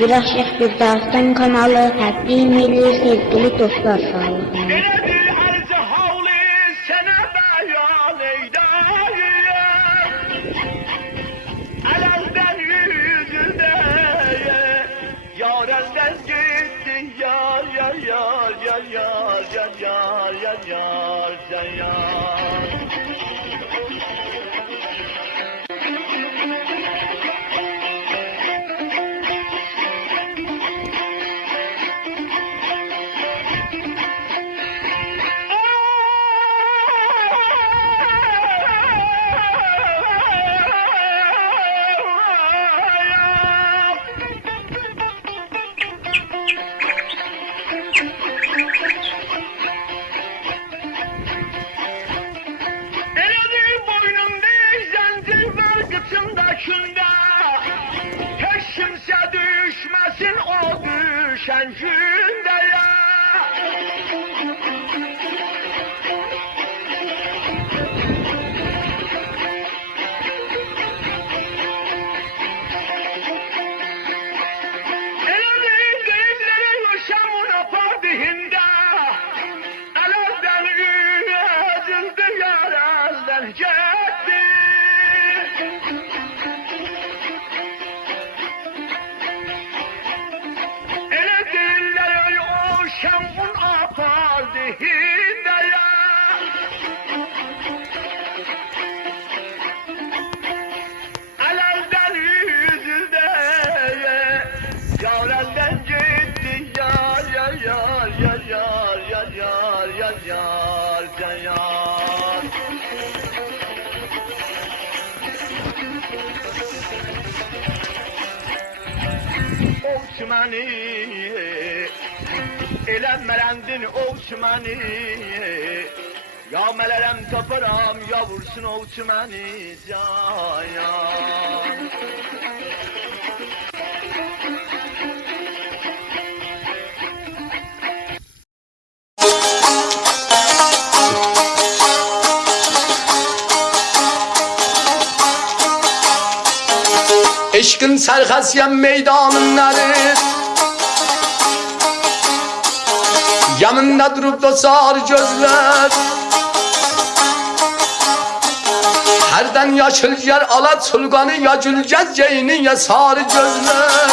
Güləşək bir Dağıstan kanalı təqdim edir sevgili dostlar sağlığına. Elədir ərz havli sənə bəyan eydəyəm. Ələldən yüzündə yarəldən getdi yar yar yar yar yar yar yar yar yar yar yar. Hiç kimse düşmesin o düşen günde ya. Elini gözleri yaşamına padihinde, elden üzüldü yar elden gitti. Şamun apardihinde ya. Elden yüzünde yar elden gitti yar yar yar yar yar yar yar yar yar yar yar. Osman'ı elenmelendin Osman'ı. Ya melerem taparam ya vursun Osman'ı ya ya. Eşkin serhasyen meydanları yanında durup da sağır gözler. Herden yaşıl yer alat sulganı ya gülcez ceyni ya sarı gözler.